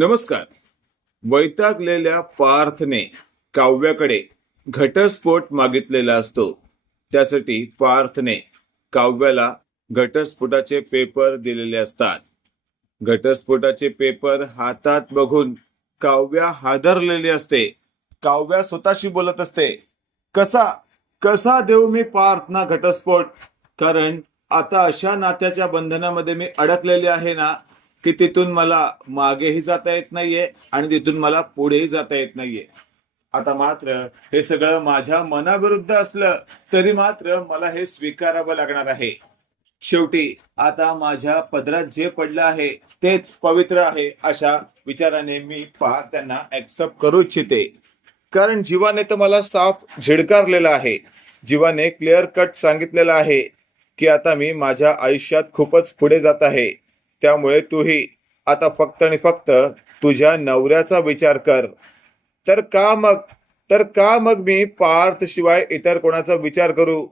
नमस्कार. वैतागलेल्या पार्थने काव्याकडे घटस्फोट मागितलेला असतो. त्यासाठी पार्थने काव्याला घटस्फोटाचे पेपर दिलेले असतात. घटस्फोटाचे पेपर हातात बघून काव्या हादरलेली असते. काव्या स्वतःशी बोलत असते. कसा कसा देऊ मी पार्थना घटस्फोट? कारण आता अशा नात्याच्या बंधनामध्ये मी अडकलेले आहे ना की तिथून मला मागेही जाता येत नाहीये आणि तिथून मला पुढेही जाता येत नाहीये. आता मात्र हे सगळं माझ्या मनाविरुद्ध असलं तरी मात्र मला हे स्वीकारावं लागणार आहे. शेवटी आता माझ्या पदरात जे पडलं आहे तेच पवित्र आहे अशा विचाराने मी पहा त्यांना ऍक्सेप्ट करू इच्छिते. कारण जीवाने तर मला साफ झिडकारलेला आहे. जीवाने क्लिअर कट सांगितलेलं आहे की आता मी माझ्या आयुष्यात खूपच पुढे जात आहे. त्यामुळे तूही आता फक्त आणि फक्त तुझ्या नवऱ्याचा विचार कर. तर का मग तर का मग मी पार्थ शिवाय इतर कोणाचा विचार करू?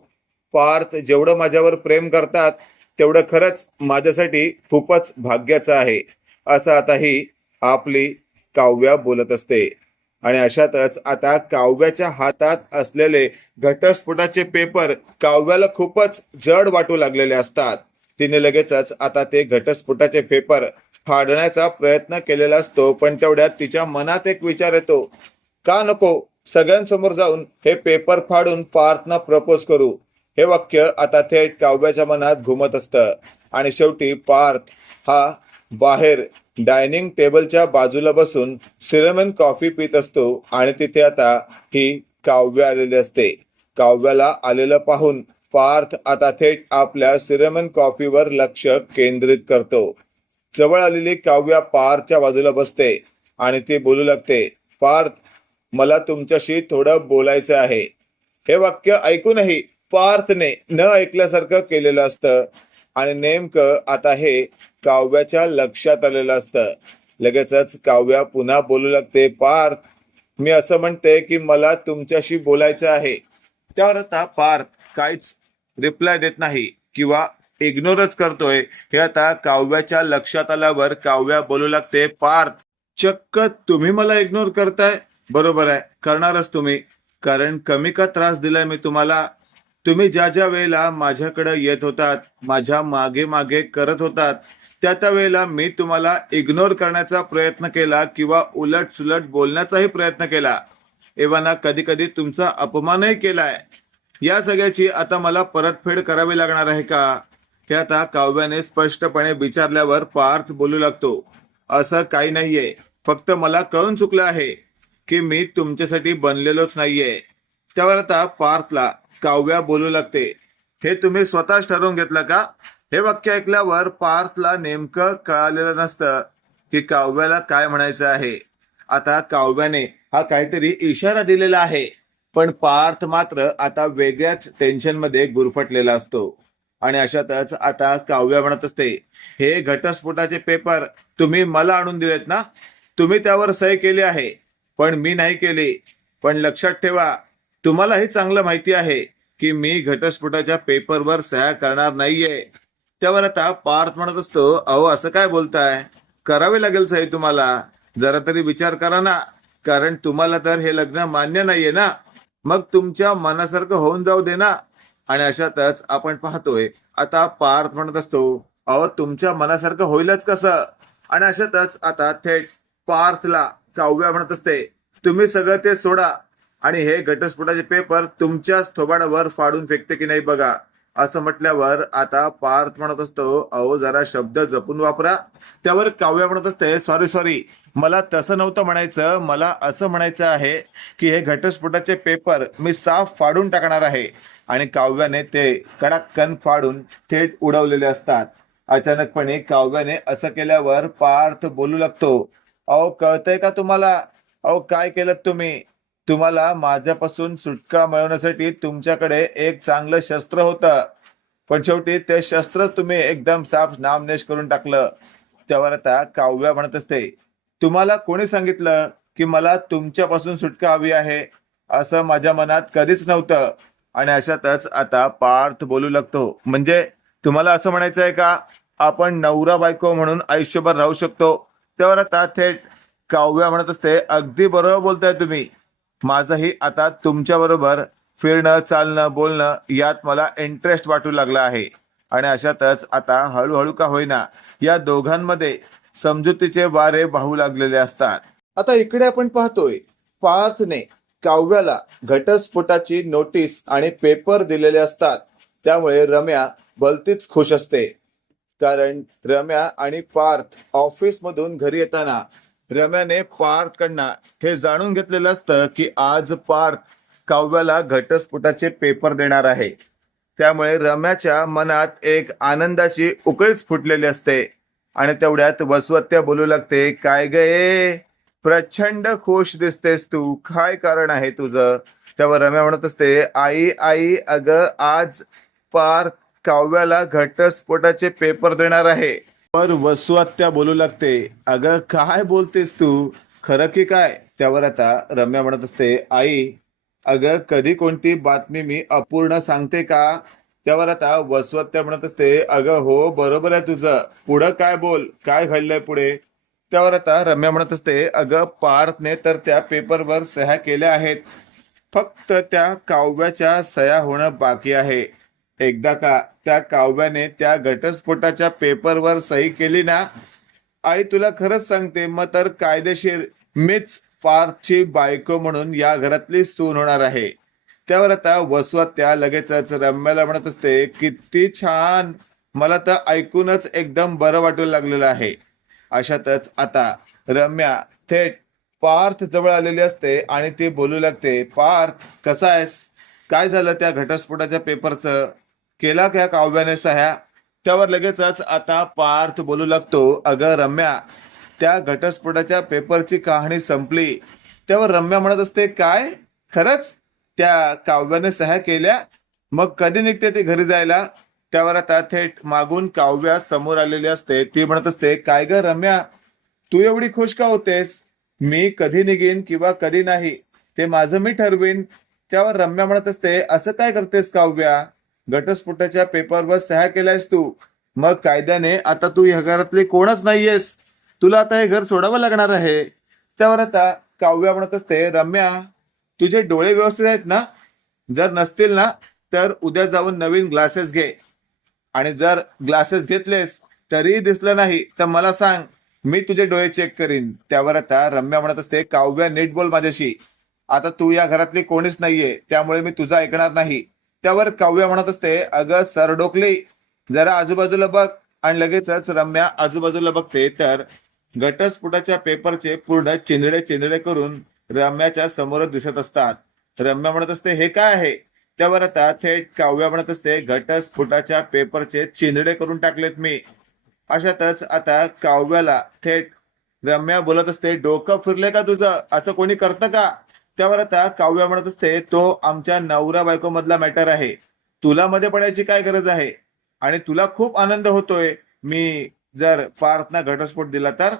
पार्थ जेवढं माझ्यावर प्रेम करतात तेवढं खरंच माझ्यासाठी खूपच भाग्याचं आहे असं आता ही आपली काव्या बोलत असते. आणि अशातच आता काव्याच्या हातात असलेले घटस्फोटाचे पेपर काव्याला खूपच जड वाटू लागलेले असतात. तिने लगेचच आता ते घटस्फोटाचे पेपर फाडण्याचा प्रयत्न केलेला असतो पण तेवढ्यात तिच्या मनात एक विचार येतो. का नको सगळ्यांसमोर जाऊन हे पेपर फाडून पार्थना प्रपोज करू? हे वाक्य आता थेट काव्याच्या मनात घुमत असतं. आणि शेवटी पार्थ हा बाहेर डायनिंग टेबलच्या बाजूला बसून सिरेमन कॉफी पित असतो आणि तिथे आता ही काव्य आलेली असते. काव्याला आलेलं पाहून पार्थ आता थेट आपल्या सिरेमन कॉफीवर लक्ष केंद्रित करतो. जवळ आलेली काव्या पार्थच्या बाजूला बसते आणि ती बोलू लागते पार्थ मला तुमच्याशी थोडं बोलायचं आहे. हे वाक्य ऐकूनही पार्थने न ऐकल्यासारखं केलेलं असतं आणि नेमकं आता हे काव्याच्या लक्षात आलेलं असतं. लगेचच काव्या पुन्हा बोलू लागते पार्थ मी असं म्हणते की मला तुमच्याशी बोलायचं आहे. त्यावर आता पार्थ काहीच रिप्लाय देत नाही किंवा इग्नोरच करतोय हे आता काव्याच्या लक्षात आल्यावर काव्या बोलू लागते पार्थ चक्क तुम्ही मला इग्नोर करताय. बरोबर आहे करणारच तुम्ही. कारण कमी का त्रास दिलाय मी तुम्हाला? तुम्ही ज्या ज्या वेळेला माझ्याकडे येत होतात माझ्या मागे मागे करत होतात त्या त्या वेळेला मी तुम्हाला इग्नोर करण्याचा प्रयत्न केला किंवा उलट सुलट बोलण्याचाही प्रयत्न केला. एव्हाना कधी कधी तुमचा अपमानही केलाय. या सगळ्याची आता मला परतफेड करावी लागणार आहे का? हे आता काव्याने स्पष्टपणे विचारल्यावर पार्थ बोलू लागतो. असं काही नाहीये. फक्त मला कळून चुकलं आहे की मी तुमच्यासाठी बनलेलोच नाहीये. त्यावर आता पार्थला काव्या बोलू लागते. हे तुम्ही स्वतःच ठरवून घेतलं का? हे वाक्य ऐकल्यावर पार्थला नेमकं कळालेलं नसतं की काव्याला काय म्हणायचं आहे. आता काव्याने हा काहीतरी इशारा दिलेला आहे. पण पार्थ मात्र आता वेगळ्याच टेन्शनमध्ये गुरफटलेला असतो. आणि अशातच आता काव्य म्हणत असते हे घटस्फोटाचे पेपर तुम्ही मला आणून दिलेत ना? तुम्ही त्यावर सही केली आहे पण मी नाही केली. पण लक्षात ठेवा तुम्हालाही चांगलं माहिती आहे की मी घटस्फोटाच्या पेपरवर सह्या करणार नाहीये. त्यावर आता पार्थ म्हणत असतो अहो असं काय बोलताय? करावे लागेल सही तुम्हाला. जरा तरी विचार करा ना. कारण तुम्हाला तर हे लग्न मान्य नाहीये ना. मग तुमच्या मनासारखं होऊन जाऊ दे ना. आणि अशातच आपण पाहतोय आता पार्थ म्हणत असतो अहो तुमच्या मनासारखं होईलच कसं? आणि अशातच आता थेट पार्थला काव्या म्हणत असते तुम्ही सगळं ते सोडा. आणि हे घटस्फोटाचे पेपर तुमच्याच थोबाडावर फाडून फेकते की नाही बघा. असं म्हटल्यावर आता पार्थ म्हणत असतो अहो जरा शब्द जपून वापरा. त्यावर काव्य म्हणत असते सॉरी सॉरी मला तसं नव्हतं म्हणायचं मला असं म्हणायचं आहे की हे घटस्फोटाचे पेपर मी साफ फाडून टाकणार आहे. आणि काव्याने ते कडाक्कन फाडून थेट उडवलेले असतात. अचानकपणे काव्याने असं केल्यावर पार्थ बोलू लागतो अहो कळतंय का तुम्हाला? अहो काय केलं तुम्ही? तुम्हाला माझ्यापासून सुटका मिळवण्यासाठी तुमच्याकडे एक चांगलं शस्त्र होतं. पण शेवटी ते शस्त्र तुम्ही एकदम साफ नामनेश करून टाकलं. त्यावर आता काव्या म्हणत असते तुम्हाला कोणी सांगितलं की मला तुमच्यापासून सुटका हवी आहे असं माझ्या मनात कधीच नव्हतं. आणि अशातच आता पार्थ बोलू लागतो. म्हणजे तुम्हाला असं म्हणायचं आहे का? आपण नवरा बायको म्हणून आयुष्यभर राहू शकतो. त्यावर आता थेट काव्या म्हणत असते अगदी बरोबर बोलताय तुम्ही. माझंही आता तुमच्या बरोबर फिरणं चालणं बोलणं यात मला इंटरेस्ट वाटू लागला आहे. आणि अशातच आता हळूहळू का होईना या दोघांमध्ये समजुतीचे वारे वाहू लागलेले असतात. आता इकडे आपण पाहतोय पार्थने काव्याला घटस्फोटाची नोटीस आणि पेपर दिलेले असतात. त्यामुळे रम्या भलतीच खुश असते. कारण रम्या आणि पार्थ ऑफिस मधून घरी येताना रम्याने पार्थ कडनं हे जाणून घेतलेलं असतं की आज पार्थ काव्याला घटस्फोटाचे पेपर देणार आहे. त्यामुळे रम्याच्या मनात एक आनंदाची उकळीच फुटलेली असते. आणि तेवढ्यात वसवत्या बोलू लागते काय गे प्रचंड खुश दिसतेस तू. काय कारण आहे तुझं? तेव्हा रम्या म्हणत असते आई आई अग आज पार काव्याला घटस्फोटाचे पेपर देणार आहे. पर वसुआत्या बोलू लागते अगं काय बोलतेस तू? खरं की काय? त्यावर आता रम्या म्हणत असते आई अगं कधी कोणती बातमी मी अपूर्ण सांगते का? त्यावर आता वसवत्या म्हणत असते अगं हो बरोबर आहे तुझं. पुढं काय बोल? काय घडलंय पुढे? त्यावर आता रम्या म्हणत असते अगं पार्थने तर त्या पेपरवर सह्या केल्या आहेत. फक्त त्या काव्याच्या सह्या होणं बाकी आहे. एकदा का त्या काव्याने त्या घटस्फोटाच्या पेपरवर सही केली ना? आई तुला खरंच सांगते मग तर कायदेशीर मीच पार्थची बायको म्हणून या घरातली सून होणार आहे. त्यावर आता वसवात्या लगेचच रम्याला म्हणत असते किती छान! मला तर ऐकूनच एकदम बरं वाटू लागलेलं आहे. अशातच आता रम्या थेट पार्थ जवळ आलेली असते आणि ती बोलू लागते पार्थ कसा आहेस? काय झालं त्या घटस्फोटाच्या पेपरचं? केला का काव्याने सह्या? त्यावर लगेचच आता पार्थ बोलू लागतो अगं रम्या त्या घटस्फोटाच्या पेपरची कहाणी संपली. त्यावर रम्या म्हणत असते काय? खरंच? त्या काव्याने सह्या केल्या. मग कधी निघते ती घरी जायला? त्यावर आता थेट मागून काव्या समोर आलेली असते. ती म्हणत असते काय ग रम्या तू एवढी खुश का होतेस? मी कधी निघेन किंवा कधी नाही? ते माझं मी ठरवीन. त्यावर रम्या म्हणत असते असं काय करतेस काव्या? घटस्फोटाच्या पेपरवर सह्या केल्यास तू. मग कायद्याने आता तू ह्या घरातले कोणच नाहीयेस. तुला आता हे घर सोडावं लागणार आहे. त्यावर आता काव्या म्हणत असते रम्या तुझे डोळे व्यवस्थित आहेत ना? जर नसतील ना तर उद्या जाऊन नवीन ग्लासेस घे. आणि जर ग्लासेस घेतलेस तरीही दिसलं नाही तर मला सांग मी तुझे डोळे चेक करीन. त्यावर आता रम्या म्हणत असते काव्या नीट बोल माझ्याशी. आता तू या घरातली कोणीच नाहीये त्यामुळे मी तुझं ऐकणार नाही. त्यावर काव्या म्हणत असते अगं सरडोकली जरा आजूबाजूला बघ. आणि लगेचच रम्या आजूबाजूला बघते तर घटस्फोटाच्या पेपरचे पूर्ण चिंदडे चिंदडे करून रम्याच्या समोरच दिसत असतात. रम्या म्हणत असते हे काय आहे? त्यावर आता थेट काव्या म्हणत असते घटस्फोटाच्या पेपरचे चिंधडे करून टाकलेत मी. अशातच आता काव्याला थेट रम्या बोलत असते डोकं फिरले का तुझं? असं कोणी करतं का? त्यावर आता काव्या म्हणत असते तो आमच्या नवरा बायको मधला मॅटर आहे. तुला मध्ये पडायची काय गरज आहे? आणि तुला खूप आनंद होतोय. मी जर पार्थना घटस्फोट दिला तर?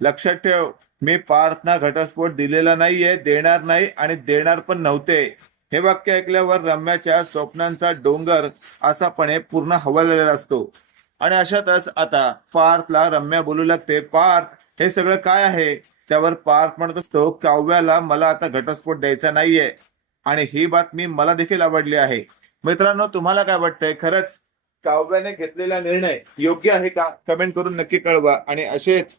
लक्षात ठेव. मी पार्थना घटस्फोट दिलेला नाहीये देणार नाही आणि देणार पण नव्हते. हे वाक्य ऐकल्यावर रम्याच्या स्वप्नांचा डोंगर असापणे पूर्ण हवालेला असतो. आणि अशातच आता पार्थला रम्या बोलू लागते पार्थ हे सगळं काय आहे? त्यावर पार्थ म्हणत असतो काव्याला मला आता घटस्फोट द्यायचा नाहीये. आणि ही बातमी मला देखील आवडली आहे. मित्रांनो तुम्हाला काय वाटतंय? खरंच काव्याने घेतलेला निर्णय योग्य आहे का? कमेंट करून नक्की कळवा. आणि असेच